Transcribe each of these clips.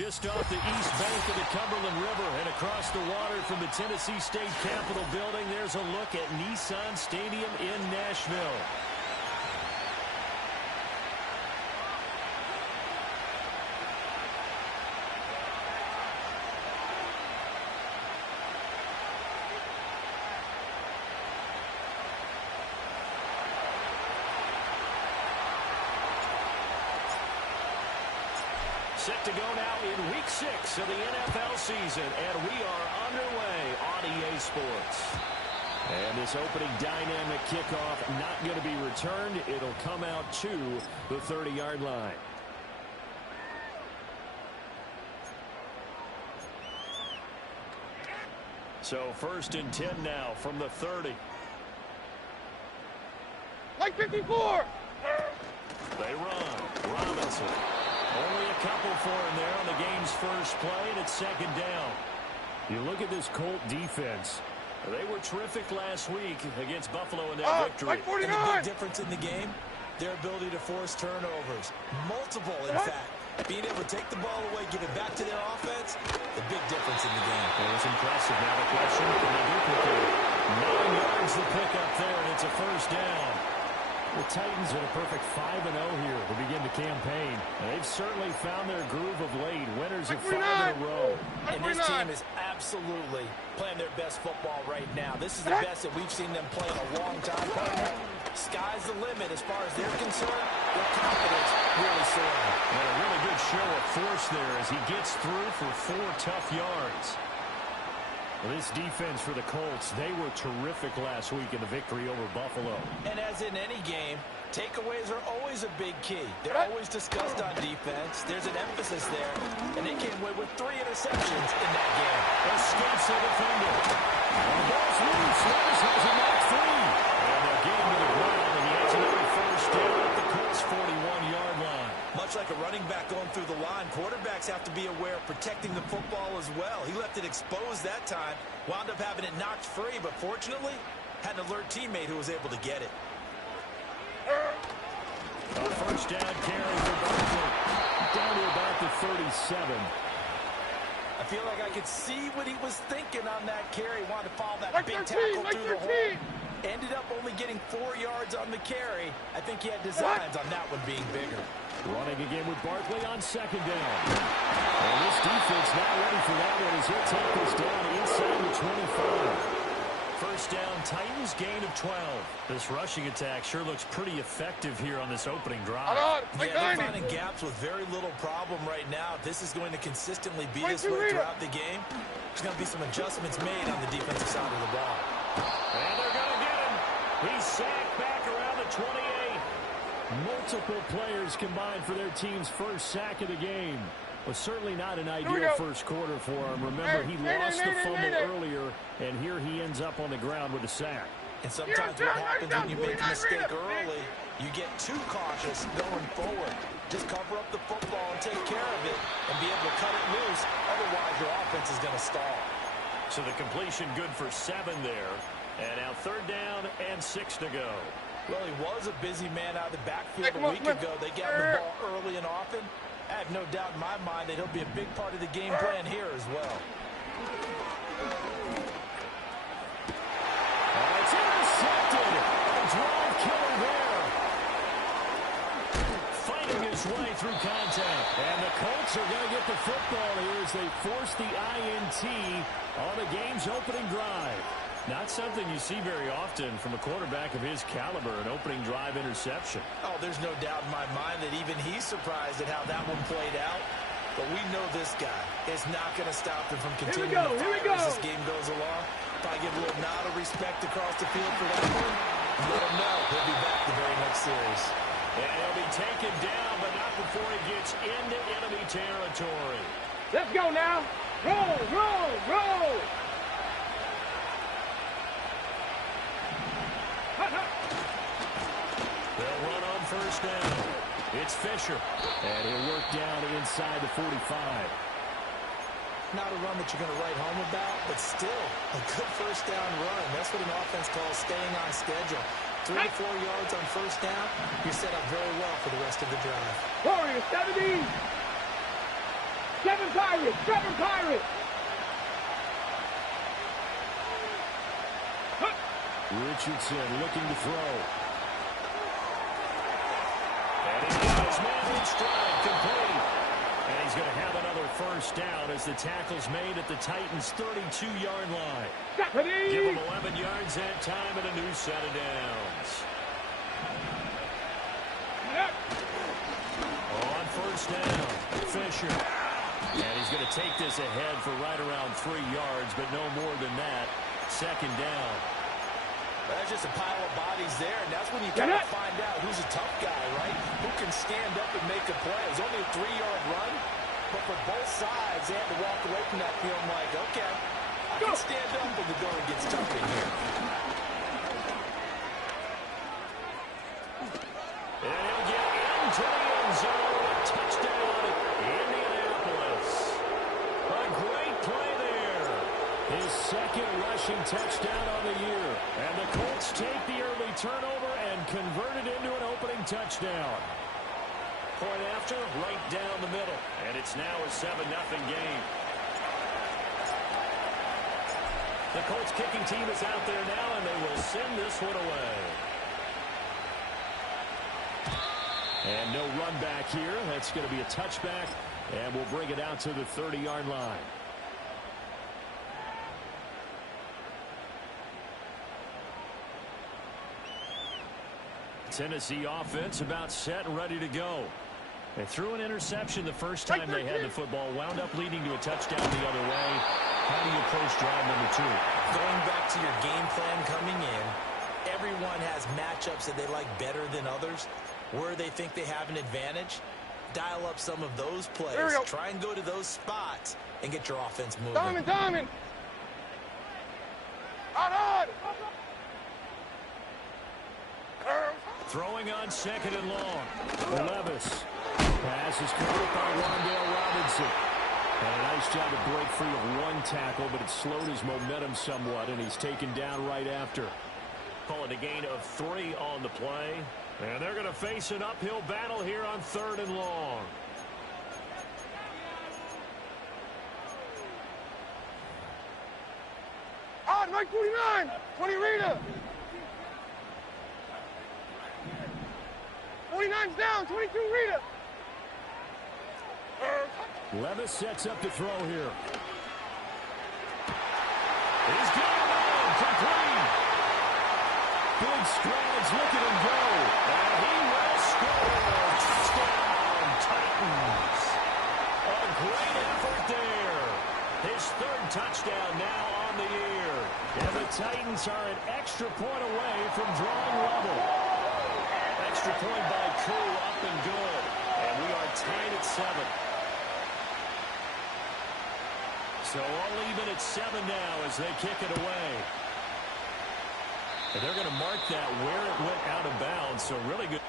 Just off the east bank of the Cumberland River and across the water from the Tennessee State Capitol building, there's a look at Nissan Stadium in Nashville. Set to go now in Week 6 of the NFL season, and we are underway on EA Sports. And this opening dynamic kickoff not going to be returned. It'll come out to the 30-yard line. So 1st and 10 now from the 30. Like 54! They run. Robinson. Only a couple for him there on the game's first play, and it's 2nd down. You look at this Colt defense. They were terrific last week against Buffalo in that victory. Like 49! And the big difference in the game, their ability to force turnovers. Multiple, in fact. Being able to take the ball away, give it back to their offense, the big difference in the game. It was impressive. Now the question, can they duplicate it? 9 yards to pick up there, and it's a 1st down. The Titans are a perfect 5-0 here to begin the campaign. They've certainly found their groove of late. Winners of 5 in a row. And this team is absolutely playing their best football right now. This is the best that we've seen them play in a long time, partner. Sky's the limit as far as they're concerned. Their confidence really soaring. And a really good show of force there as he gets through for 4 tough yards. Well, this defense for the Colts, they were terrific last week in the victory over Buffalo. And as in any game, takeaways are always a big key. They're always discussed on defense. There's an emphasis there, and they came away with 3 interceptions in that game. Escapes the defender. The ball's loose. Levis has him knocked free. And they'll get him to the ground, and he has another 1st down at the Colts' 41-yard line. Much like a running back going through the line, quarterbacks have to be aware of protecting the football as well. He left it exposed that time, wound up having it knocked free, but fortunately, had an alert teammate who was able to get it. A 1st down carry for Barkley. Down to about the 37. I feel like I could see what he was thinking on that carry. Wanted to follow that big tackle through the hole. Ended up only getting 4 yards on the carry. I think he had designs on that one being bigger. Running again with Barkley on 2nd down. And this defense not ready for that one as he'll take this down inside the 25. 1st down, Titans, gain of 12. This rushing attack sure looks pretty effective here on this opening drive. Yeah, they're finding gaps with very little problem right now. If this is going to consistently be this way throughout the game, there's going to be some adjustments made on the defensive side of the ball. And they're going to get him. He's sacked back around the 28. Multiple players combined for their team's 1st sack of the game. Was certainly not an ideal 1st quarter for him. Remember, he lost the fumble earlier, and here he ends up on the ground with a sack. And sometimes what happens when you make a mistake early, you get too cautious going forward. Just cover up the football and take care of it and be able to cut it loose. Otherwise, your offense is going to stall. So the completion good for 7 there. And now 3rd down and 6 to go. Well, he was a busy man out of the backfield a week ago. They got him the ball early and often. I have no doubt in my mind that he'll be a big part of the game plan here as well. It's intercepted. A drive killer there. Fighting his way through contact. And the Colts are going to get the football here as they force the INT on the game's opening drive. Not something you see very often from a quarterback of his caliber, an opening drive interception. Oh, there's no doubt in my mind that even he's surprised at how that one played out. But we know this guy is not going to stop him from continuing to fire as this game goes along. If I give a little nod of respect across the field for that one, let him know he'll be back the very next series. And he'll be taken down, but not before he gets into enemy territory. Let's go now. Roll, roll, roll. They'll run on 1st down. It's Fisher. And he'll work down inside the 45. Not a run that you're going to write home about, but still a good 1st down run. That's what an offense calls staying on schedule. 3 to 4 yards on 1st down, you're set up very well for the rest of the drive. Warriors 70. 7. Pirate! Trevor Pirate! Richardson looking to throw. And he has man in stride, complete. And he's going to have another first down as the tackle's made at the Titans' 32-yard line. Give him 11 yards that time and a new set of downs. On first down, Fisher. And he's going to take this ahead for right around 3 yards, but no more than that. Second down. That's just a pile of bodies there, and that's when you kind of find out who's a tough guy, right? Who can stand up and make a play. It was only a 3-yard run, but for both sides, they had to walk away from that feeling like, okay, I can stand up when the going gets tough in here. And he'll get into the end zone. Touchdown, Indianapolis. A great play there. His second rushing touchdown on the year. And the Colts take the early turnover and convert it into an opening touchdown. Point after, right down the middle. And it's now a 7-0 game. The Colts kicking team is out there now, and they will send this one away. And no run back here. That's going to be a touchback, and we'll bring it out to the 30-yard line. Tennessee offense about set and ready to go. They threw an interception the first time they had the football, wound up leading to a touchdown the other way. How do you approach drive number 2? Going back to your game plan coming in, everyone has matchups that they like better than others. Where they think they have an advantage, dial up some of those plays. Try and go to those spots and get your offense moving. Diamond! On! Throwing on second and long. Levis. Pass is caught up by Wan'Dale Robinson. And a nice job to break free of one tackle, but it slowed his momentum somewhat, and he's taken down right after. Call it a gain of 3 on the play. And they're going to face an uphill battle here on 3rd and long. On, Mike 49! 20 Rita! 49's down, 22 Rita! Levis sets up to throw here. He's got him in, complete. Big strides, look at him go. And he will score. Touchdown, Titans. A great effort there. His 3rd touchdown now on the year. And the Titans are an extra point away from drawing level. Extra point by Koo, up and good. And we are tied at 7. So all even at 7 now as they kick it away. And they're going to mark that where it went out of bounds. So really good.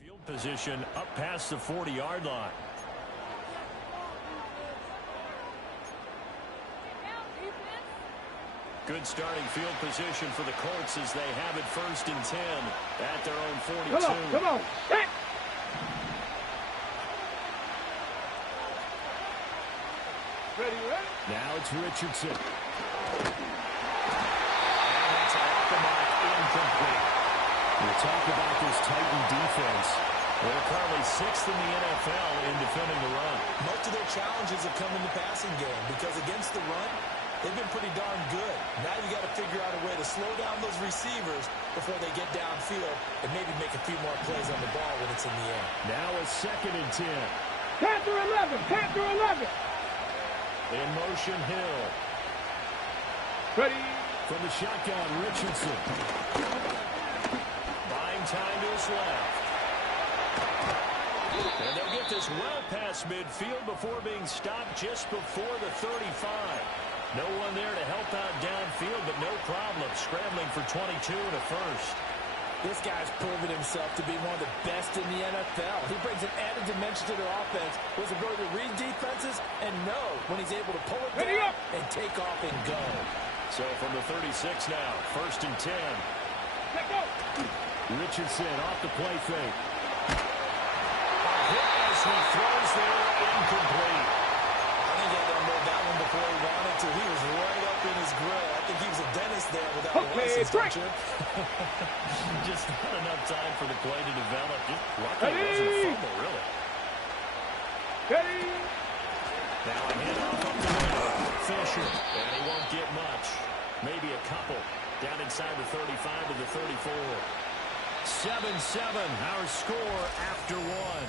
Field position up past the 40-yard line. Good starting field position for the Colts as they have it 1st and 10 at their own 42. Come on. Hey. Ready? Now it's Richardson. And that's off the mark, incomplete. We talk about this Titan defense. They're currently 6th in the NFL in defending the run. Most of their challenges have come in the passing game because against the run, they've been pretty darn good. Now you got to figure out a way to slow down those receivers before they get downfield and maybe make a few more plays on the ball when it's in the air. Now a 2nd and 10. Panther 11. Panther 11. In motion, Hill. Ready? From the shotgun, Richardson. time to his left. And they'll get this well past midfield before being stopped just before the 35. No one there to help out downfield, but no problem scrambling for 22 and a first. This guy's proven himself to be one of the best in the NFL. He brings an added dimension to their offense with his ability to read defenses and know when he's able to pull it down and take off and go. So from the 36 now, 1st and 10. Richardson off the play fake. A hit as he throws there, incomplete. I think he had to unload that one before he wanted to. He was right up in his grill. I think he was a dentist there without a license, don't you? Just not enough time for the play to develop. Just lucky it wasn't a fumble, really. Now a hit off up the middle. Fisher, and he won't get much. Maybe a couple. Down inside the 35 to the 34. 7-7, our score after one.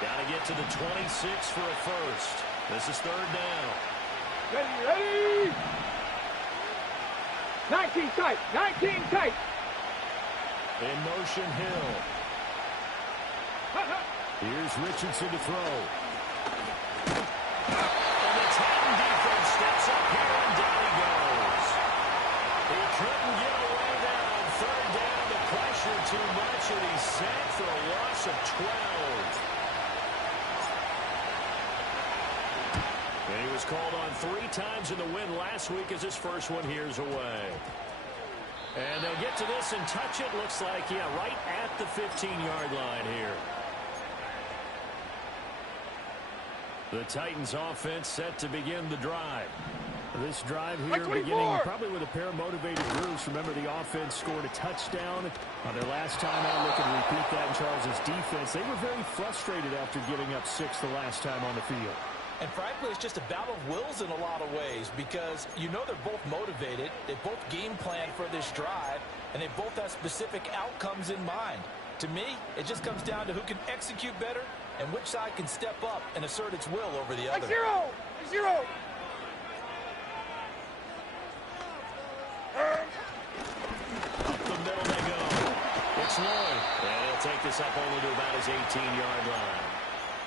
Got to get to the 26 for a first. This is 3rd down. Ready. 19 tight. 19 tight. In motion, Hill. Here's Richardson to throw. And the Titan defense steps up here, and down he goes. He couldn't get away there on 3rd down. The pressure too much, and he's sacked for a loss of 12. And he was called on 3 times in the win last week as his first one here's away. And they'll get to this and touch it. Looks like, yeah, right at the 15-yard line here. The Titans offense set to begin the drive. This drive here beginning probably with a pair of motivated groups. Remember, the offense scored a touchdown on their last time out. Looking to repeat that in Charles's defense. They were very frustrated after giving up 6 the last time on the field. And frankly, it's just a battle of wills in a lot of ways because you know they're both motivated. They both game plan for this drive, and they both have specific outcomes in mind. To me, it just comes down to who can execute better and which side can step up and assert its will over the other. 0. Up the middle they go. It's Lloyd. And he'll take this up only to about his 18-yard line.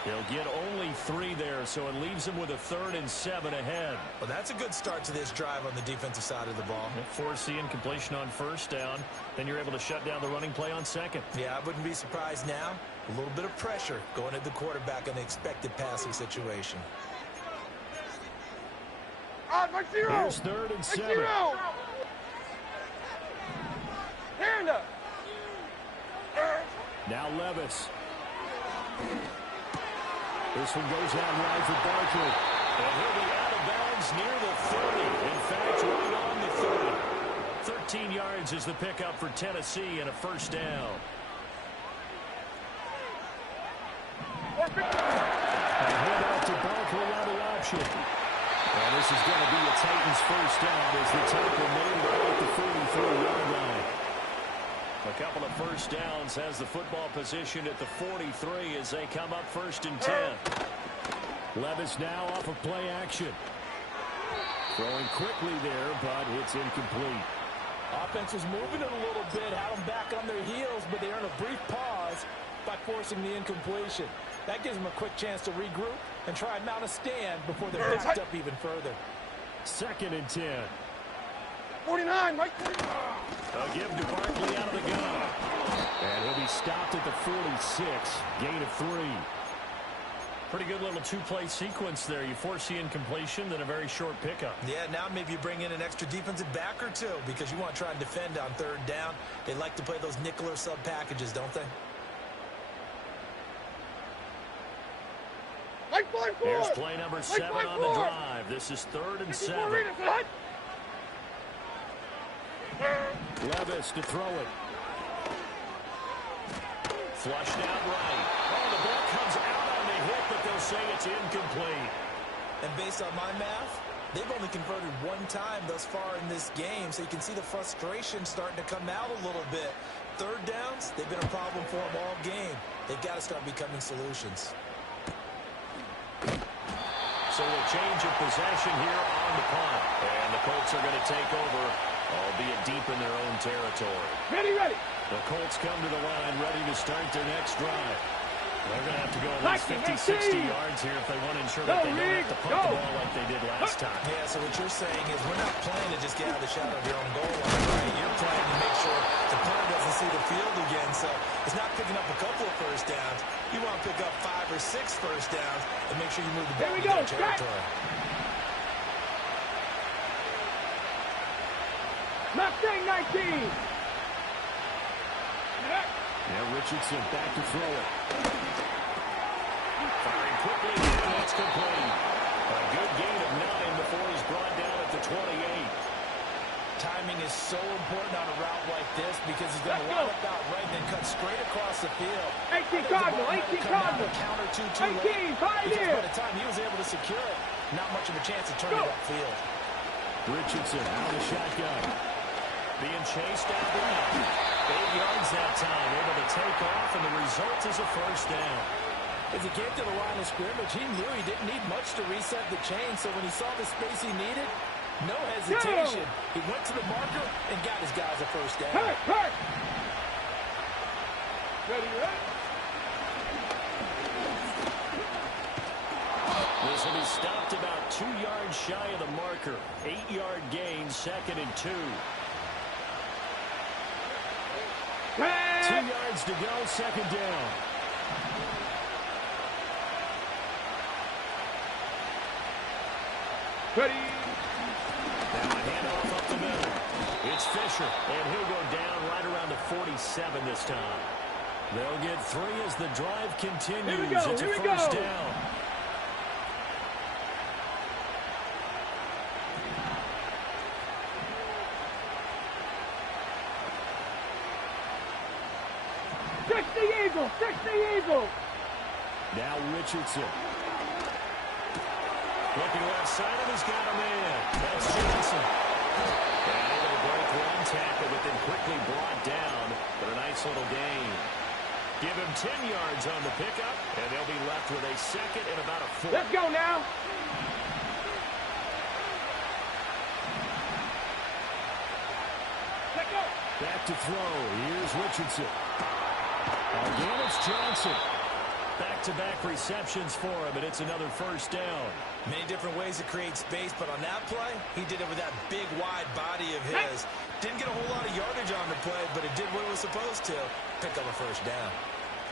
He'll get only 3 there, so it leaves him with a 3rd and 7 ahead. Well, that's a good start to this drive on the defensive side of the ball. Forcing completion on 1st down. Then you're able to shut down the running play on 2nd. Yeah, I wouldn't be surprised now. A little bit of pressure going at the quarterback in the expected passing situation. Here's 3rd and 7. Hand up. Now Levis. This one goes out wide for Barkley. And he'll be out of bounds near the 30. In fact, right on the 30. 13 yards is the pickup for Tennessee and a 1st down. A head out to Barkley on the option. And this is going to be a Titans 1st down as the tackle made it at the 43-yard line. A couple of 1st downs has the football position at the 43 as they come up 1st and 10. Levis now off of play action. Throwing quickly there, but it's incomplete. Offense was moving it a little bit, had them back on their heels, but they earned a brief pause by forcing the incompletion. That gives them a quick chance to regroup and try and mount a stand before they're backed up even further. 2nd and 10. 49, right? A give to Barkley out of the gun. And he'll be stopped at the 46. Gain of 3. Pretty good little 2-play sequence there. You force the incompletion, then a very short pickup. Yeah, now maybe you bring in an extra defensive back or 2 because you want to try and defend on 3rd down. They like to play those nickel or sub packages, don't they? Here's play number 7 on the drive. This is 3rd and 7. Levis to throw it. Flushed out right. Oh, the ball comes out on the hit, but they'll say it's incomplete. And based on my math, they've only converted 1 time thus far in this game, so you can see the frustration starting to come out a little bit. 3rd downs, they've been a problem for them all game. They've got to start becoming solutions. So a change of possession here on the punt. And the Colts are going to take over, albeit deep in their own territory. Ready, ready. The Colts come to the line ready to start their next drive. They're going to have to go at least 50, 60 yards here if they want to ensure that they don't have to punt the ball like they did last time. Yeah, so what you're saying is we're not playing to just get out of the shadow of your own goal line, right? You're playing to make sure the punter doesn't see the field again. So it's not picking up a couple of first downs. You want to pick up 5 or 6 first downs and make sure you move the ball into their territory. Mustang 19. Now Richardson back to throw it. Firing quickly, and that's complete. A good gain of 9 before he's brought down at the 28. Timing is so important on a route like this because he's going to line up out right and then cut straight across the field. 18 Cardinal, 18 Cardinal. Counter 18, 5 because here. by the time he was able to secure it, not much of a chance to turn it upfield. Richardson out of the shotgun. Being chased out loud. 8 yards that time, able to take off, and the result is a first down. As he came to the line of scrimmage, he knew he didn't need much to reset the chain, so when he saw the space he needed, no hesitation. He went to the marker and got his guys a first down. Hurt. Ready, ready. This will be stopped about 2 yards shy of the marker. 8-yard gain, 2nd and 2. 2 yards to go, 2nd down. Ready. Now a handoff up the middle. It's Fisher, and he'll go down right around the 47 this time. They'll get 3 as the drive continues. It's a first down. Fix the Eagle. Now Richardson. Looking left side of he's got a man. That's Johnson. And able to break one tackle, but then quickly brought down. But a nice little gain. Give him 10 yards on the pickup, and they'll be left with a 2nd and about a 4. Let's go now. Let's go. Back to throw. Here's Richardson. Again, it's Johnson. Back-to-back receptions for him, and it's another first down. Many different ways to create space, but on that play, he did it with that big, wide body of his. Didn't get a whole lot of yardage on the play, but it did what it was supposed to. Pick up a first down.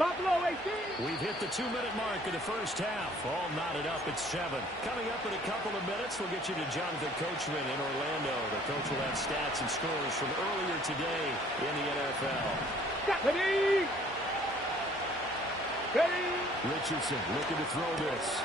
Buffalo 18. We've hit the 2-minute mark of the first half. All knotted up at 7. Coming up in a couple of minutes, we'll get you to Jonathan Coachman in Orlando. The coach will have stats and scores from earlier today in the NFL. Ready. Richardson looking to throw this.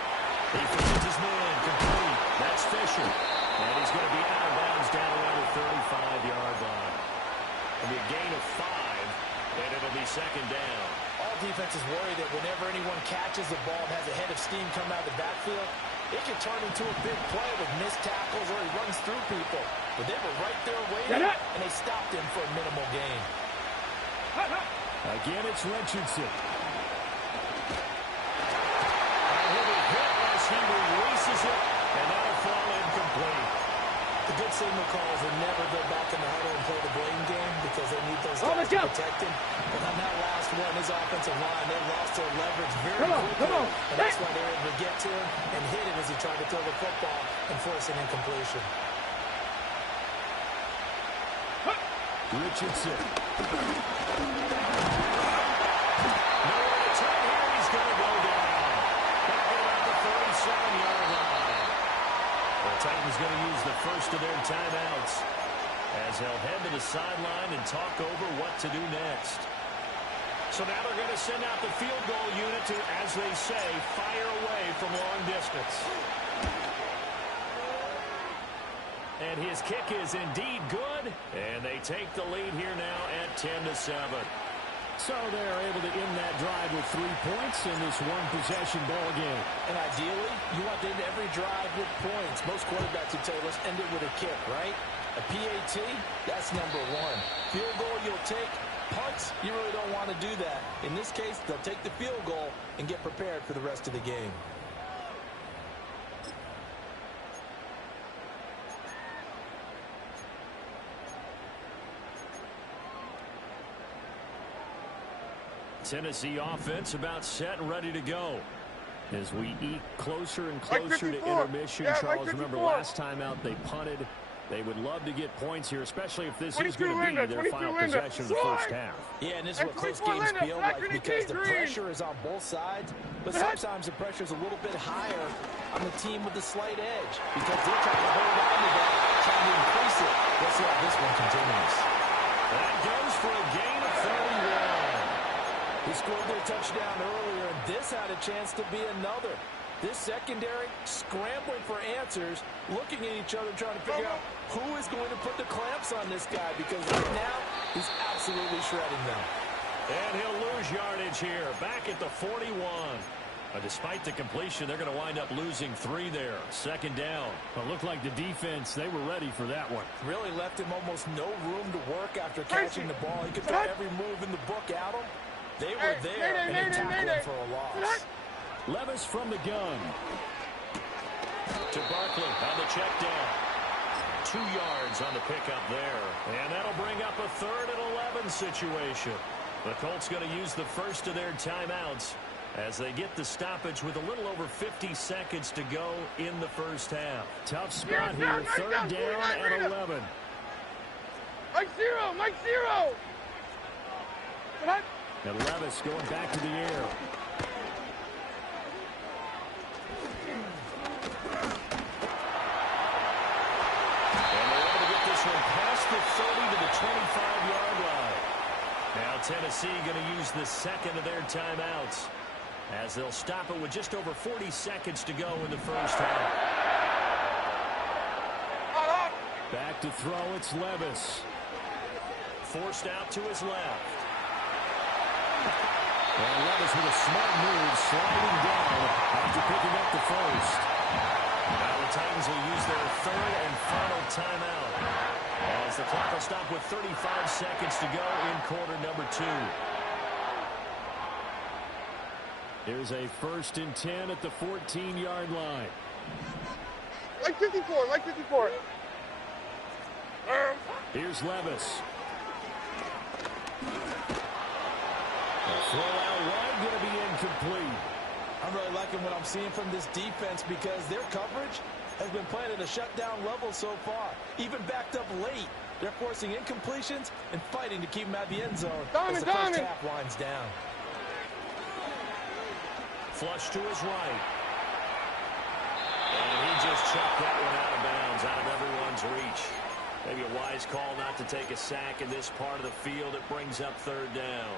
He finds his man complete. That's Fisher. And he's going to be out of bounds down around the 35-yard line. It'll be a gain of 5, and it'll be 2nd down. All defenses worry that whenever anyone catches the ball and has a head of steam come out of the backfield, it can turn into a big play with missed tackles or he runs through people. But they were right there waiting, and they stopped him for a minimal gain. Again, it's Richardson. He releases it, and that'll fall incomplete. The good signal calls will never go back in the huddle and play the blame game because they need those guys to protect him. But on that last one, his offensive line, they lost their leverage very quickly. And that's why they were able to get to him and hit him as he tried to throw the football and force an incompletion. Richardson. Nowhere to turn here. He's going to go down. Back at about the 37-yard line. The Titans going to use the first of their timeouts as they'll head to the sideline and talk over what to do next. So now they're going to send out the field goal unit to, as they say, fire away from long distance. And his kick is indeed good, and they take the lead here now at 10-7. So they're able to end that drive with 3 points in this one-possession ball game. And ideally, you want to end every drive with points. Most quarterbacks would tell us end it with a kick, right? A PAT, that's number 1. Field goal you'll take. Punts, you really don't want to do that. In this case, they'll take the field goal and get prepared for the rest of the game. Tennessee offense about set and ready to go. As we eke closer and closer to intermission, Charles, remember last time out they punted. They would love to get points here, especially if this is going to be their final possession of the first half. Yeah, and this is what close games feel like because the pressure is on both sides, but sometimes the pressure is a little bit higher on the team with the slight edge because they're trying to hold on to that, trying to increase it. Let's see how this one continues. That goes for a gain of 31. He scored their touchdown earlier, and this had a chance to be another. This secondary scrambling for answers, looking at each other, trying to figure out who is going to put the clamps on this guy because right now he's absolutely shredding them. And he'll lose yardage here, back at the 41. Despite the completion, they're going to wind up losing 3 there. Second down. It looked like the defense, they were ready for that one. Really left him almost no room to work after catching the ball. He could throw every move in the book at him. They were there, and they tackled him for a loss. Levis from the gun. To Barkley on the check down. 2 yards on the pickup there. And that'll bring up a 3rd and 11 situation. The Colts going to use the first of their timeouts as they get the stoppage with a little over 50 seconds to go in the first half. Tough spot here. 3rd down and 11. Mike zero. And Levis going back to the air. Past the 30 to the 25-yard line. Now Tennessee going to use the second of their timeouts as they'll stop it with just over 40 seconds to go in the first half. Back to throw, it's Levis. Forced out to his left. And Levis with a smart move, sliding down after picking up the first. Now the Titans will use their 3rd and final timeout as the clock will stop with 35 seconds to go in quarter number 2. Here's a 1st and 10 at the 14-yard line. Like 54. Here's Levis. The throw out wide going to be incomplete. I'm really liking what I'm seeing from this defense because their coverage has been playing at a shutdown level so far. Even backed up late, they're forcing incompletions and fighting to keep them at the end zone as the first half winds down. Flush to his right. And he just chucked that one out of bounds, out of everyone's reach. Maybe a wise call not to take a sack in this part of the field. It brings up 3rd down.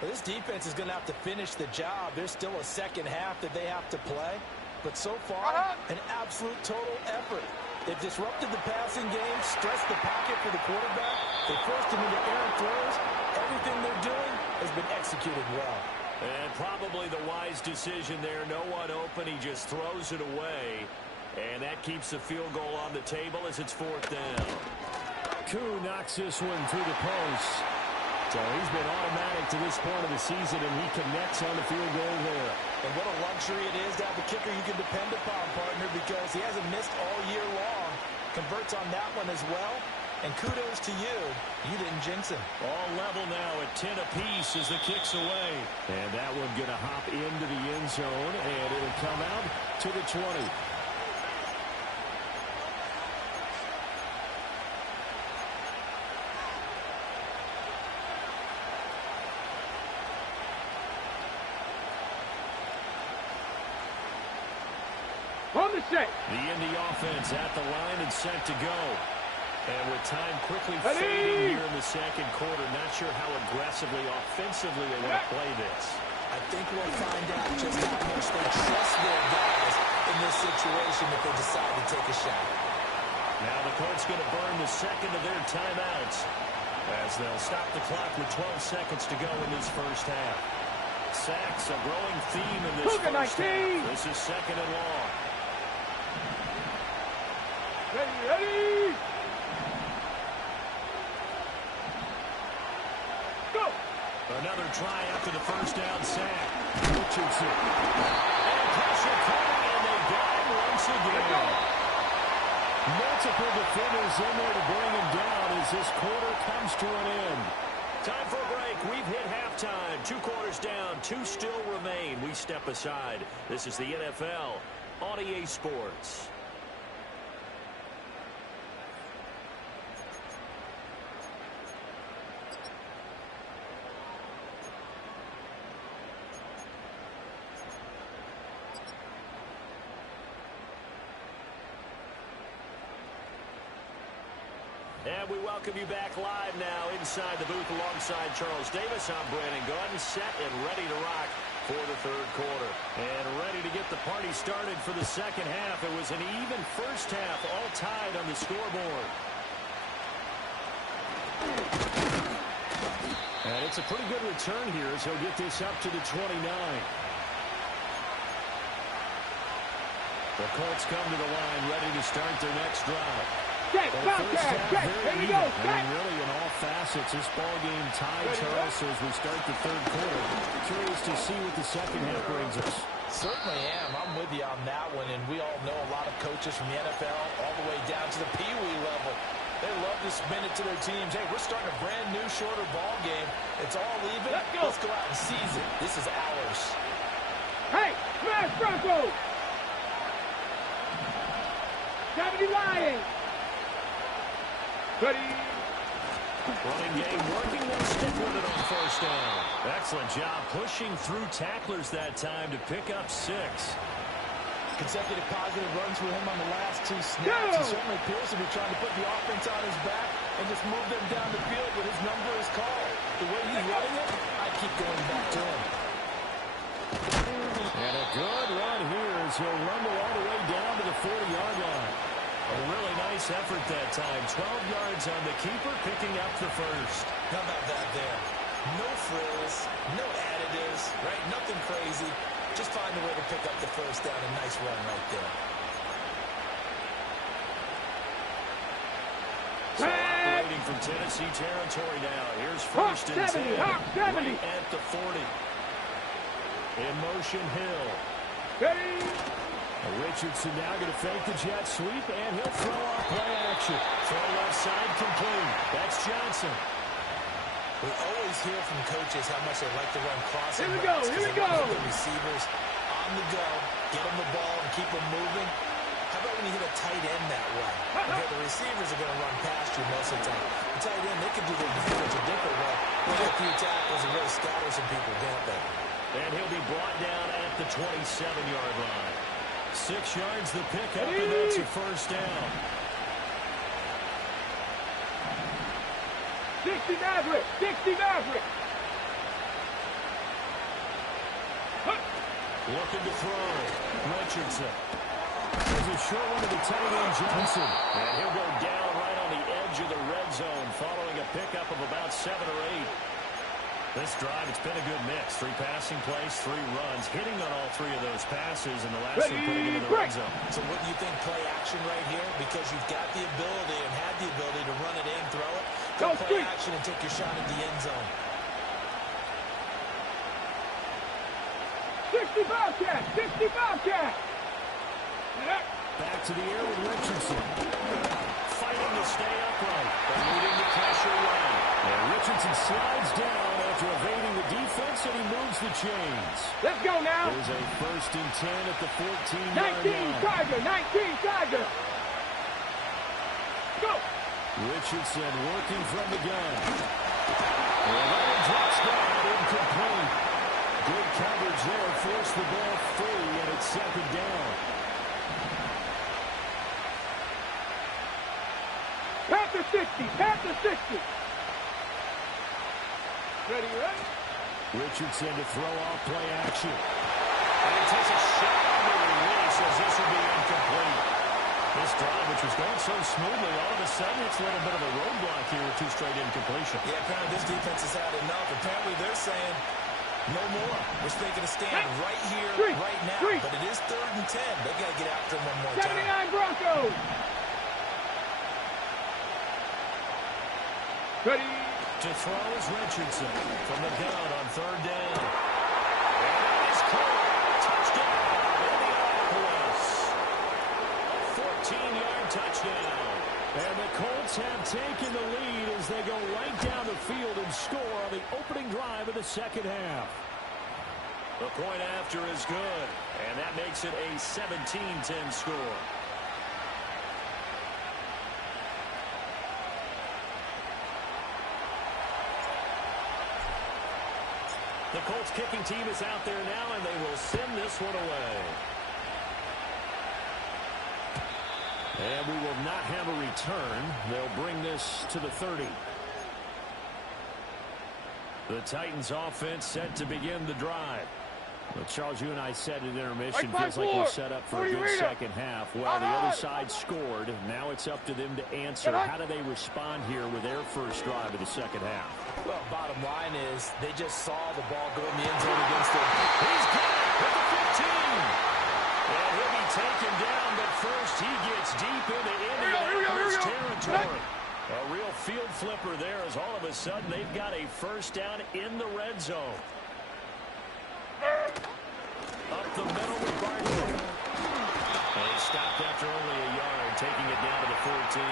Well, this defense is going to have to finish the job. There's still a second half that they have to play. But so far, an absolute total effort. They've disrupted the passing game, stressed the pocket for the quarterback. They forced him into errant throws. Everything they're doing has been executed well. And probably the wise decision there. No one open. He just throws it away. And that keeps the field goal on the table as it's 4th down. Koo knocks this one through the post. So he's been automatic to this point of the season, and he connects on the field goal there. And what a luxury it is to have a kicker you can depend upon, partner, because he hasn't missed all year long. Converts on that one as well. And kudos to you. You didn't jinx him. All level now at 10 apiece as the kick's away. And that one going to hop into the end zone, and it'll come out to the 20. The Indy offense at the line and set to go. And with time quickly fading here in the second quarter, not sure how aggressively, offensively they want to play this. I think we'll find out just how much they trust their guys in this situation if they decide to take a shot. Now the Colts going to burn the second of their timeouts as they'll stop the clock with 12 seconds to go in this first half. Sacks, a growing theme in this first half. This is 2nd and long. Ready! Go! Another try after the first down sack. Richardson. And pressure coming, and they got him once again. Multiple defenders in there to bring him down as this quarter comes to an end. Time for a break. We've hit halftime. 2 quarters down. 2 still remain. We step aside. This is the NFL on EA Sports. And we welcome you back live now inside the booth alongside Charles Davis. I'm Brandon Gaudin, set and ready to rock for the 3rd quarter. And ready to get the party started for the 2nd half. It was an even first half, all tied on the scoreboard. And it's a pretty good return here as he'll get this up to the 29. The Colts come to the line ready to start their next drive. Check, check. Here we go. Really, in all facets, this ball game tied, Charles, so as we start the 3rd quarter. Curious to see what the 2nd half brings us. Certainly am. I'm with you on that one, and we all know a lot of coaches from the NFL all the way down to the Pee Wee level. They love to spin it to their teams. Hey, we're starting a brand new, shorter ball game. It's all even. Let's go out and seize it. This is ours. Hey, smash Broncos! 70 Lions! Ready. Running game working. They'll stick with it on 1st down. Excellent job pushing through tacklers that time to pick up 6. Consecutive positive runs for him on the last 2 snaps. He certainly appears to be trying to put the offense on his back and just move them down the field when his number is called. The way he's running it, I keep going back to him. And a good run here as he'll rumble all the way down to the 40-yard line. A really nice effort that time. 12 yards on the keeper, picking up the 1st. How about that there? No frills, no additives, right? Nothing crazy. Just find a way to pick up the 1st down. A nice run right there. So operating from Tennessee territory now. Here's 1st and 10. Right at the 40. In motion, Hill. Ready. Richardson now going to fake the jet sweep, and he'll throw off play action. Throw left side complete. That's Johnson. We always hear from coaches how much they like to run crossing routes. Here we go. The receivers on the go, get them the ball and keep them moving. How about when you hit a tight end that way? Okay, the receivers are going to run past you most of the time. The tight end, they can do their defense a different way. With a few tackles and really scatter some people, can't they? And he'll be brought down at the 27-yard line. 6 yards the pickup, and that's a 1st down. 60 Maverick! 60 Maverick! Looking to throw. Richardson. There's a short one to the tight end, Johnson. And he'll go down right on the edge of the red zone following a pickup of about 7 or 8. This drive, it's been a good mix. 3 passing plays, 3 runs, hitting on all 3 of those passes, and the last one putting him in the red zone. So what do you think, play action right here? Because you've got the ability and had the ability to run it in, throw it. Go play action and take your shot at the end zone. 60 Bobcat! 60 Bobcat! Back to the air with Richardson. Fighting to stay upright, but leading the pressure right. And Richardson slides down after evading the defense, and he moves the chains. Let's go now. There's a 1st and 10 at the 14-yard 19 Tiger, 19 Tiger. Go. Richardson working from the gun. And that drops down, incomplete. Good coverage there, forced the ball free, and it's 2nd down. Panther 60, Panther 60. Ready, ready? Richardson to throw off play action. And he takes a shot on the release as this will be incomplete. This drive, which was going so smoothly, all of a sudden it's a little bit of a roadblock here with 2 straight incompletion. Yeah, apparently this defense has had enough. Apparently they're saying no more. We're taking a stand right here, right now. But it is 3rd and 10. They got to get after him one more time. 79 Broncos. Ready. To throw is Richardson from the gun on 3rd down. And that is caught. Touchdown, Indianapolis. 14-yard touchdown. And the Colts have taken the lead as they go right down the field and score on the opening drive of the second half. The point after is good, and that makes it a 17-10 score. The Colts kicking team is out there now, and they will send this one away. And we will not have a return. They'll bring this to the 30. The Titans offense set to begin the drive. Well, Charles, you and I said at intermission, feels like we're set up for a good second half. Well, the other side scored. Now it's up to them to answer. How do they respond here with their first drive of the second half? Well, bottom line is they just saw the ball go in the end zone against them. He's got it at the 15. And he'll be taken down, but first he gets deep into Indianapolis territory. A real field flipper there as all of a sudden they've got a first down in the red zone. Up the middle with Barkley. And he stopped after only a yard, taking it down to the 14.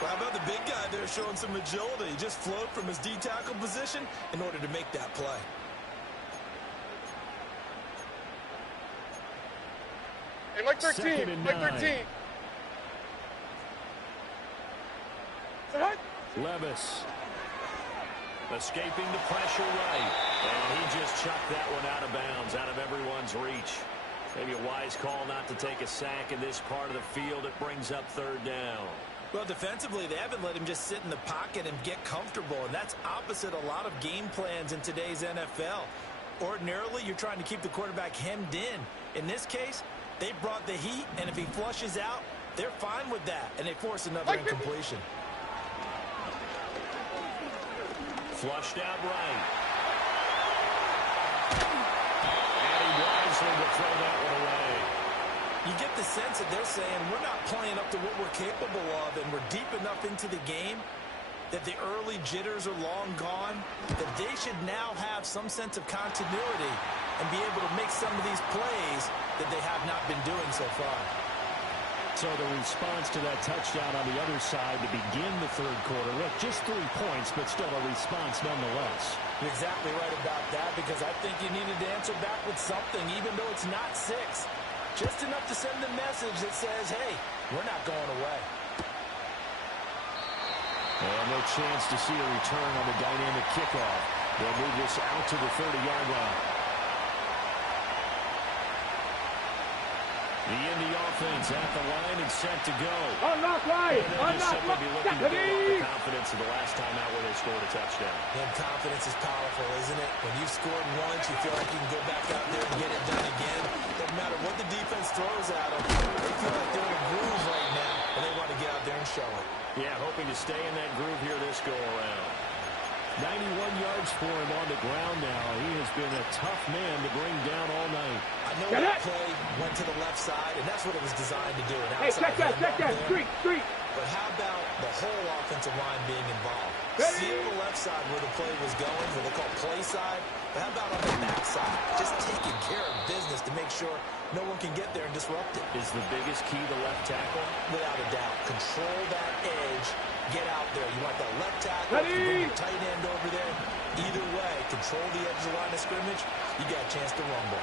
Well, how about the big guy there showing some agility? He just flowed from his D-tackle position in order to make that play. Hey, like 13. Like 13. Levis. Escaping the pressure right. And he just chucked that one out of bounds, out of everyone's reach. Maybe a wise call not to take a sack in this part of the field. It brings up third down. Well, defensively, they haven't let him just sit in the pocket and get comfortable, and that's opposite a lot of game plans in today's NFL. Ordinarily, you're trying to keep the quarterback hemmed in. In this case, they brought the heat, and if he flushes out, they're fine with that, and they force another incompletion. Flushed out right. And he wisely will throw that one away. You get the sense that they're saying we're not playing up to what we're capable of, and we're deep enough into the game that the early jitters are long gone, that they should now have some sense of continuity and be able to make some of these plays that they have not been doing so far. So the response to that touchdown on the other side to begin the third quarter. Look, just 3 points, but still a response nonetheless. You're exactly right about that, because I think you needed to answer back with something, even though it's not 6. Just enough to send the message that says, hey, we're not going away. And no chance to see a return on the dynamic kickoff. They'll move this out to the 30-yard line. The Indy offense at the line and set to go. Unlock right. And they'll just simply be looking to build up the confidence of the last time out where they scored a touchdown. And confidence is powerful, isn't it? When you've scored once, you feel like you can go back out there and get it done again. Doesn't matter what the defense throws at them. They feel like they're in a groove right now, and they want to get out there and show it. Yeah, hoping to stay in that groove here this go-around. 91 yards for him on the ground now. He has been a tough man to bring down all night. I know that play went to the left side, and that's what it was designed to do. Hey, check that. Street. But how about the whole offensive line being involved? See the left side where the play was going, what they call play side. But how about on the back side? Just taking care of business to make sure no one can get there and disrupt it. Is the biggest key the left tackle? Without a doubt. Control that edge. Get out there. You want that left tackle. You bring your tight end over there. Either way, control the edge of the line of scrimmage. You got a chance to rumble.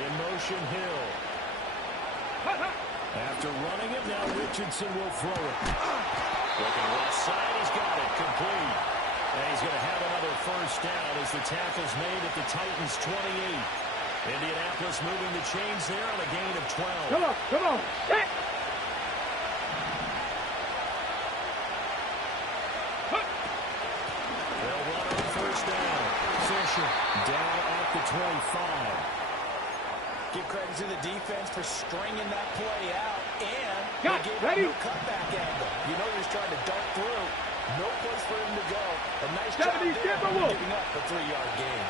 In motion, Hill. After running it, now Richardson will throw it. Looking left side, he's got it. Complete. And he's going to have another first down as the tackle's made at the Titans' 28. Indianapolis moving the chains there on a gain of 12. Come on. Hey. They'll run on first down. Fisher down at the 25. Give credit to the defense for stringing that play out, and they gave no cutback angle. You know he's trying to dart through. No place for him to go. A nice job there, giving up a 3-yard gain.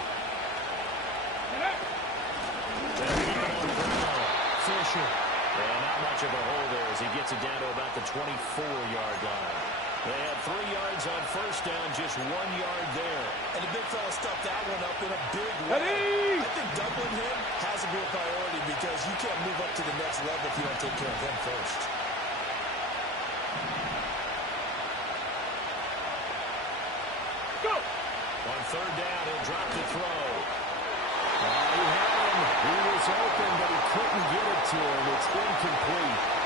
Fisher. And not much of a hole there as he gets it down to about the 24-yard line. They had 3 yards on first down, just 1 yard there. And the big fella stuffed that one up in a big way. I think doubling him has to be a priority because you can't move up to the next level if you don't take care of him first. third down. He'll drop the throw. He had him. He was open, but he couldn't get it to him. It's incomplete.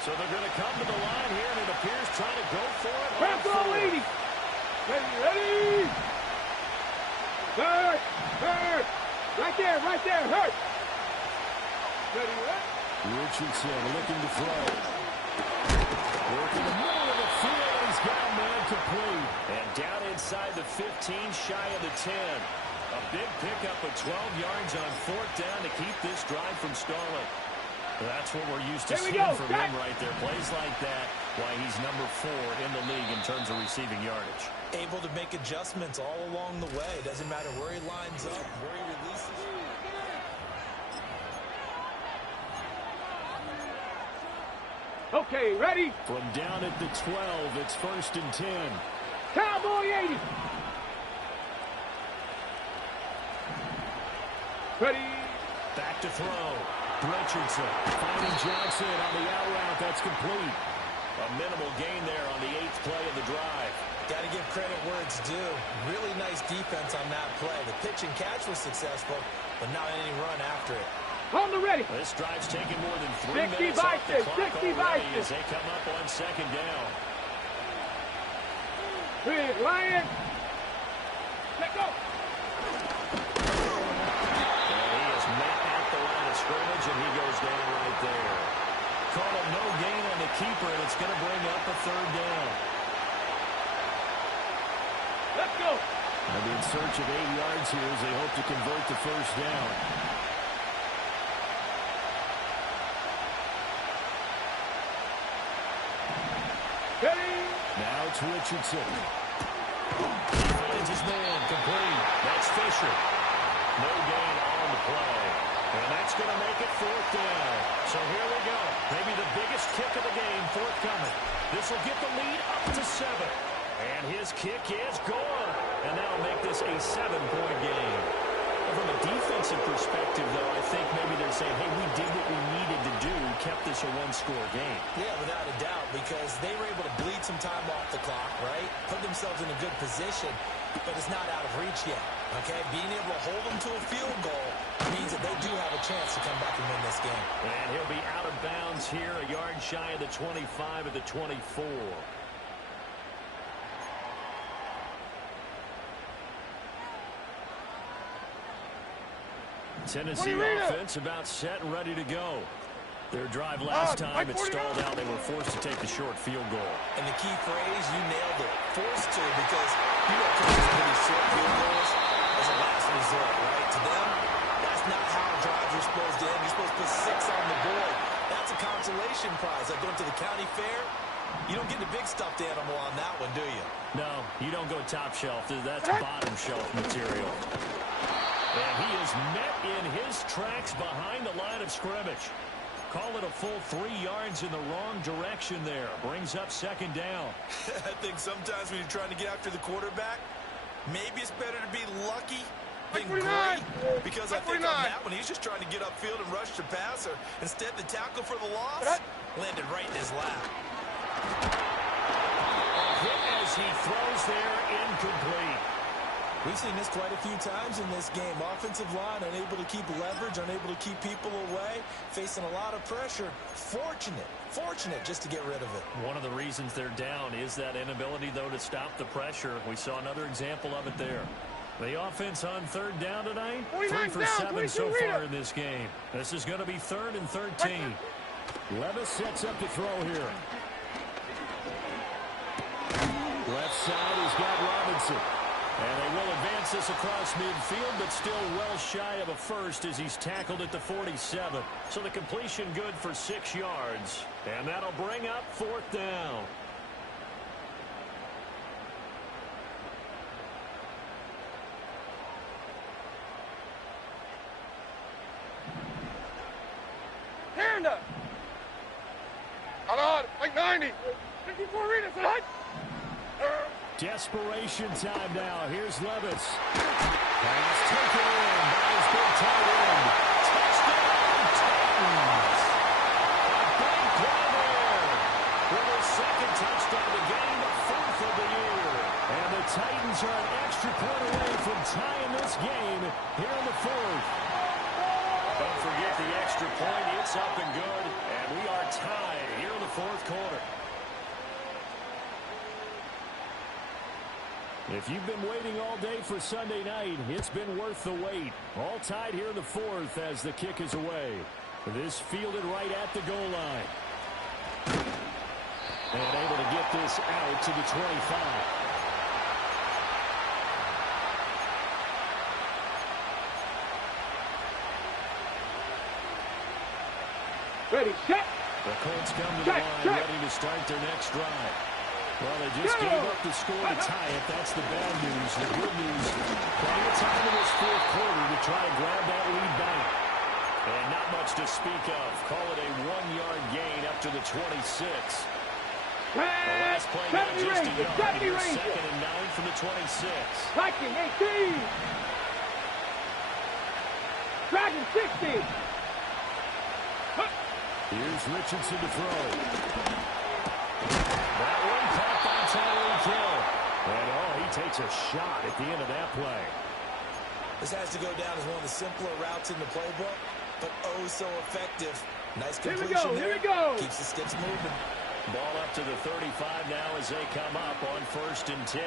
So they're going to come to the line here, and it appears trying to go for it. Let's go, lady. Ready. Hurt. Right there, hurt. Ready. Richardson looking to throw. Working the middle of the field. He's got a man complete. And down inside the 15, shy of the 10. A big pickup of 12 yards on fourth down to keep this drive from stalling. That's what we're used to seeing from him right there. Plays like that, why he's number 4 in the league in terms of receiving yardage. Able to make adjustments all along the way. Doesn't matter where he lines up, where he releases. Okay, ready? From down at the 12, it's 1st and 10. Cowboy 80. Ready. Back to throw. Richardson finding Johnson on the out route. That's complete. A minimal gain there on the 8th play of the drive. Got to give credit where it's due. Really nice defense on that play. The pitch and catch was successful, but not any run after it. On the ready. This drive's taken more than 3 60 minutes off the clock 60 already as they come up on 2nd down. Big Lion. Let go. Scrimmage, and he goes down right there. Call it no gain on the keeper, and it's going to bring up a 3rd down. Let's go. They'll be in search of 8 yards here as they hope to convert the 1st down. Ready. Now it's Richardson. He finds his man, complete. That's Fisher. No gain on the play. And that's going to make it 4th down. So here we go. Maybe the biggest kick of the game forthcoming. This will get the lead up to 7. And his kick is gone. And that'll make this a 7-point game. From a defensive perspective, though, I think maybe they're saying, hey, we did what we needed to do, kept this a 1-score game. Yeah, without a doubt, because they were able to bleed some time off the clock, right? Put themselves in a good position, but it's not out of reach yet, okay? Being able to hold them to a field goal means that they do have a chance to come back and win this game. And he'll be out of bounds here, a yard shy of the 25 at the 24. Tennessee offense about set and ready to go. Their drive last time, it stalled out. They were forced to take the short field goal. And the key phrase, you nailed it. Forced to, because you know coaches put these short field goals as a last resort, right? To them, that's not how drives are supposed to end. You're supposed to put 6 on the board. That's a consolation prize. Like going to the county fair, you don't get the big stuffed animal on that one, do you? No, you don't go top shelf. That's bottom shelf material. And he is met in his tracks behind the line of scrimmage. Call it a full 3 yards in the wrong direction there. Brings up 2nd down. I think sometimes when you're trying to get after the quarterback, maybe it's better to be lucky than great. Because I think on that one, he's just trying to get upfield and rush the passer. Instead, the tackle for the loss landed right in his lap. A hit as he throws there, incomplete. We've seen this quite a few times in this game. Offensive line unable to keep leverage, unable to keep people away, facing a lot of pressure. Fortunate just to get rid of it. One of the reasons they're down is that inability, though, to stop the pressure. We saw another example of it there. The offense on 3rd down tonight, 3 for 7 so far in this game. This is going to be 3rd and 13. Levis sets up to throw here. Left side, he's got Robinson. And they will advance this across midfield, but still well shy of a first as he's tackled at the 47. So the completion good for 6 yards. And that'll bring up 4th down. Hand up. Hold on, like 90. Desperation time now. Here's Levis. Pass taken in by his big tight end. Touchdown, Titans. A big play there. With their second touchdown of the game, the fourth of the year. And the Titans are an extra point away from tying this game here in the fourth. Don't forget the extra point. It's up and good. And we are tied here in the fourth quarter. If you've been waiting all day for Sunday night, it's been worth the wait. All tied here in the fourth as the kick is away. This fielded right at the goal line. And able to get this out to the 25. Ready, set. The Colts come to the line, ready to start their next drive. Well, they just gave up the score to tie it. That's the bad news. The good news, plenty of time in this fourth quarter to try to grab that lead back. And not much to speak of. Call it a 1-yard gain up to the 26. The last play got just a yard. Here's 2nd and 9 from the 26. Viking 18. Dragon 60. Here's Richardson to throw. That one caught by Tyreek Hill. And he takes a shot at the end of that play. This has to go down as one of the simpler routes in the playbook, but oh so effective. Nice completion here we go. Keeps the sticks moving. Ball up to the 35 now as they come up on 1st and 10.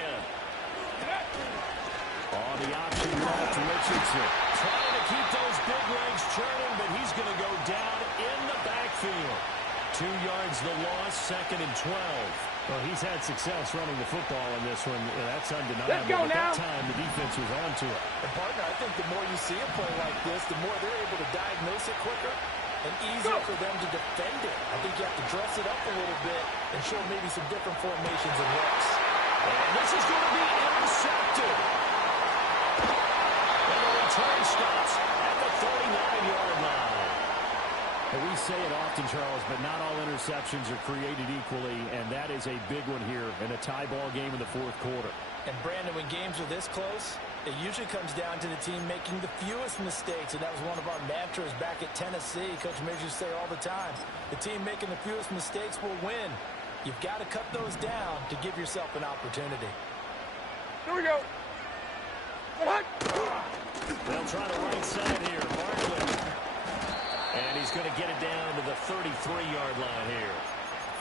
On the option left, Richardson. Trying to keep those big legs churning, but he's going to go down in the backfield. 2 yards the loss, 2nd and 12. Well, he's had success running the football in this one. That's undeniable. Let's go but now. that time, the defense was on to it. And, partner, I think the more you see a play like this, the more they're able to diagnose it quicker and easier for them to defend it. I think you have to dress it up a little bit and show maybe some different formations and looks. And this is going to be intercepted. And the return stops at the 39-yard line. And we say it often, Charles, but not all interceptions are created equally, and that is a big one here in a tie ball game in the fourth quarter. And, Brandon, when games are this close, it usually comes down to the team making the fewest mistakes, and that was one of our mantras back at Tennessee. Coach Major used to say all the time, the team making the fewest mistakes will win. You've got to cut those down to give yourself an opportunity. Here we go. They'll try the right side here. Barkley. And he's going to get it down to the 33-yard line here.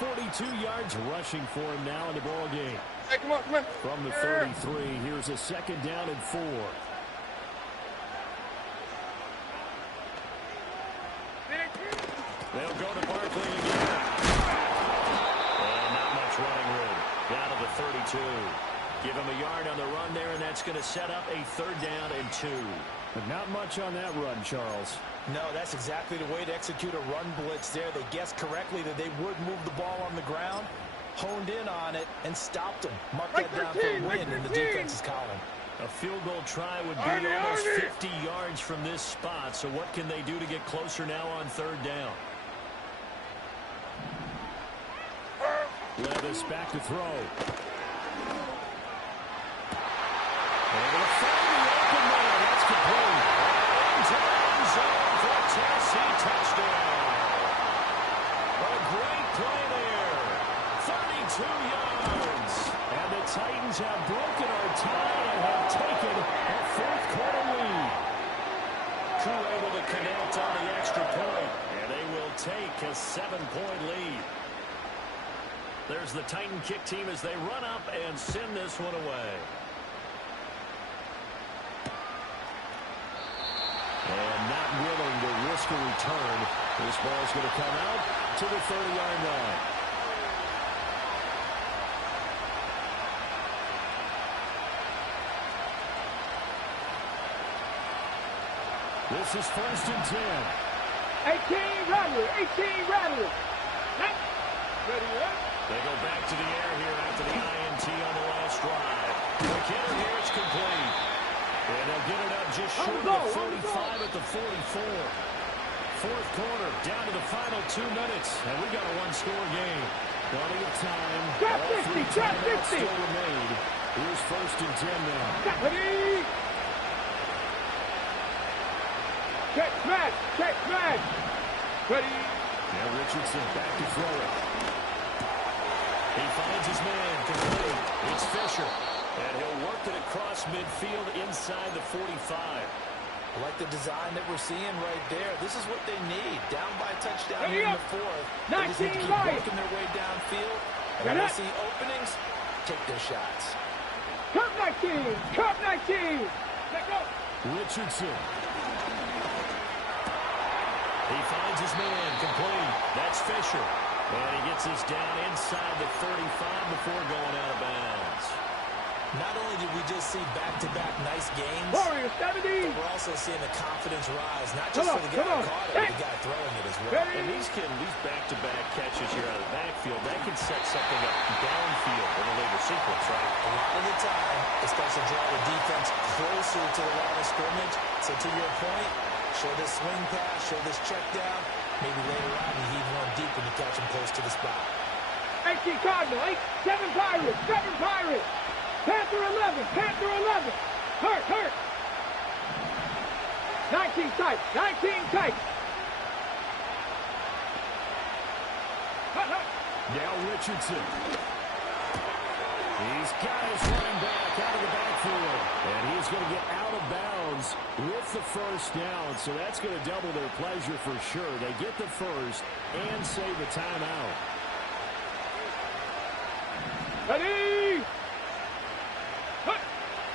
42 yards rushing for him now in the ball game. Hey, come on. From the 33, here's a 2nd down and 4. They'll go to Barkley again. And not much running room. Down to the 32. Give him a yard on the run there, and that's going to set up a 3rd down and 2. But not much on that run, Charles. No, that's exactly the way to execute a run blitz there. They guessed correctly that they would move the ball on the ground, honed in on it, and stopped them. Mark that down for a win in the defense's column. A field goal try would be almost 50 yards from this spot. So what can they do to get closer now on 3rd down? Levis back to throw. Able to find the open man. That's complete. Into the end zone for a Tennessee touchdown. What a great play there. 32 yards. And the Titans have broken our tie and have taken a fourth quarter lead. Crew able to connect on the extra point. And they will take a 7-point lead. There's the Titan kick team as they run up and send this one away. And not willing to risk a return. This ball's going to come out to the 30-yard line. This is 1st and 10. 18 Rattler. 18 Rattler. Ready, right? They go back to the air here after the INT on the last drive. McKinnon here, it's complete. And they'll get it up just short of the 45 at the 44. Fourth quarter, down to the final 2 minutes. And we got a 1-score game. Plenty of time. Trap All 50, three trap timeouts 50. still remain. Here's 1st and 10 now. Ready? Check smash, check smash. Ready? Now Richardson back to throw it. He finds his man, complete. It's Fisher. And he'll work it across midfield inside the 45. I like the design that we're seeing right there. This is what they need. Down by a touchdown Ready here in up. the 4th. They 19 just need to keep right. working their way downfield. And when Ready they up. see openings, take their shots. Cup 19, cup 19. Let go. Richardson. He finds his man, complete. That's Fisher. And he gets this down inside the 35 before going out of bounds. Not only did we just see back-to-back nice games, Warrior 70. but we're also seeing the confidence rise, not just for the guy who caught it, but the guy throwing it as well. Ready? And these back-to-back catches here out of the backfield, that can set something up downfield in a later sequence, right? A lot of the time, it starts to draw the defense closer to the line of scrimmage. So to your point, show this swing pass, show this check down. Maybe later on you heave one deep when you catch him close to the spot. 18 Cardinal, 7 Pirates, 7 Pirates. Panther 11, Panther 11. Hurt, hurt. 19 tight, 19 tight. Hut, hut. Now Richardson. He's got his running back out of the backfield. And he's going to get out of bounds with the first down. So that's going to double their pleasure for sure. They get the first and save the timeout. Ready? Hut.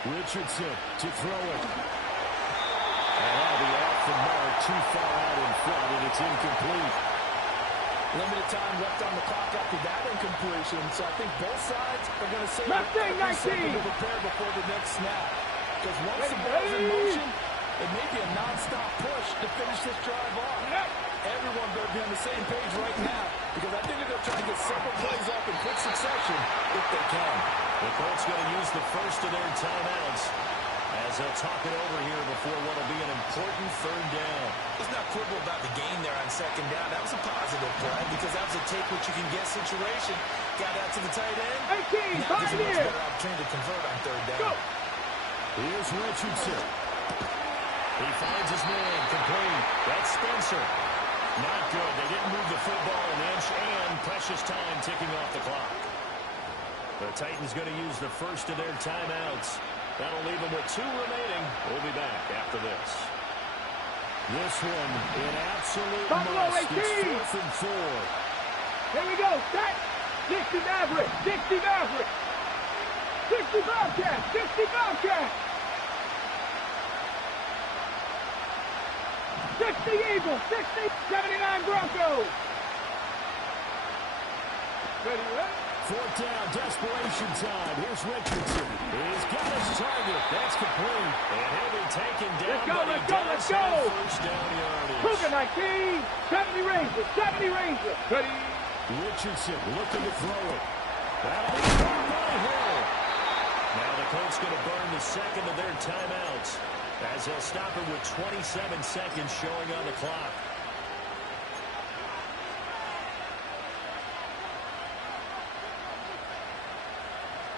Richardson to throw it. And that'll be off the mark, too far out in front, and it's incomplete. Limited time left on the clock after that incompletion, so I think both sides are going to save Left thing, every second 19. to prepare before the next snap. Because once the ball's in motion, it may be a non-stop push to finish this drive off. Everyone better be on the same page right now, because I think they're going to try to get several plays off in quick succession if they can. The Colts going to use the first of their timeouts as they'll talk it over here before what will be an important 3rd down. Let's not quibble about the gain there on 2nd down. That was a positive play because that was a take-what-you-can-get situation. Got out to the tight end. 18, Now there's a much pioneer. better opportunity to convert on 3rd down. Go. Here's Richardson. He finds his man, complete. That's Spencer. Not good. They didn't move the football an inch, and precious time ticking off the clock. The Titans going to use the first of their timeouts. That'll leave them with 2 remaining. We'll be back after this. This one, an absolute Buffalo must. 18. It's 4th and 4. Here we go. Set. 60 Maverick. 60 Maverick. 60 Bobcat. 60 Bobcat. 60 Eagles. 60. 79 Broncos. Ready, ready? 4th down, desperation time. Here's Richardson. He's got his target. That's complete. And he'll be taken down. Let's go, but he let's go, does let's have go. first down yardage. Cougar 19. 70 Rangers. 70 Rangers. Ready? Richardson looking to throw it. That'll be caught by Hill. Now the Colts going to burn the second of their timeouts as they'll stop it with 27 seconds showing on the clock.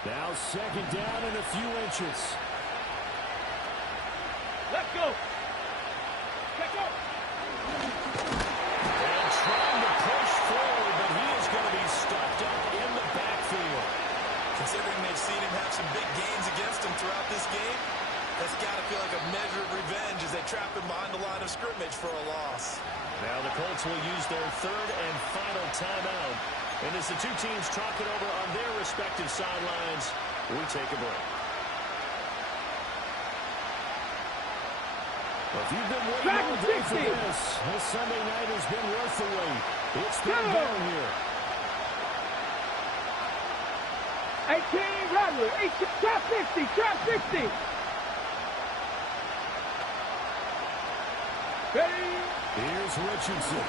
Now 2nd down and a few inches. Let's go. Let's go. And trying to push forward, but he is going to be stuffed up in the backfield. Considering they've seen him have some big gains against him throughout this game, that's got to feel like a measure of revenge as they trap him behind the line of scrimmage for a loss. Now the Colts will use their 3rd and final timeout. And as the 2 teams talk it over on their respective sidelines, we take a break. Well, if you've been waiting all day for this Sunday night has been worth the wait. It's been down here. 18 Rattler. 18. Trap 50. Trap 50. Ready? Here's Richardson.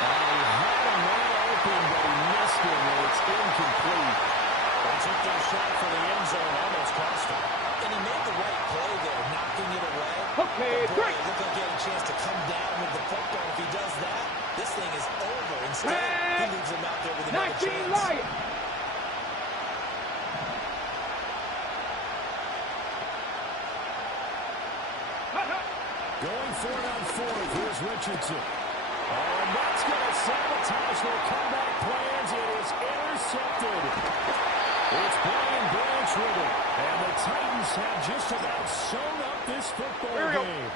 He had a man open, but he missed him, and it's incomplete. They took their shot for the end zone, almost cost him. And he made the right play there, knocking it away. Okay, But boy, break. it looked like he had a chance to come down with the football. If he does that, this thing is over. Instead, he leaves another 19 chance. Lions. Going for it on fourth. Here's Richardson. Oh, and that's going to sabotage their comeback plans. It is intercepted. It's Brian Branch with it. And the Titans have just about sewn up this football game.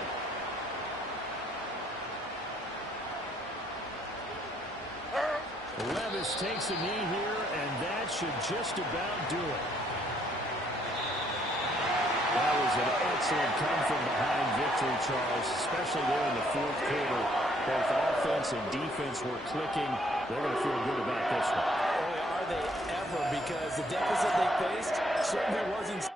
Levis takes a knee here, and that should just about do it. That was an excellent come-from-behind victory, Charles, especially there in the fourth quarter. Both offense and defense were clicking. They're going to feel good about this one. Boy, are they ever, because the deficit they faced certainly wasn't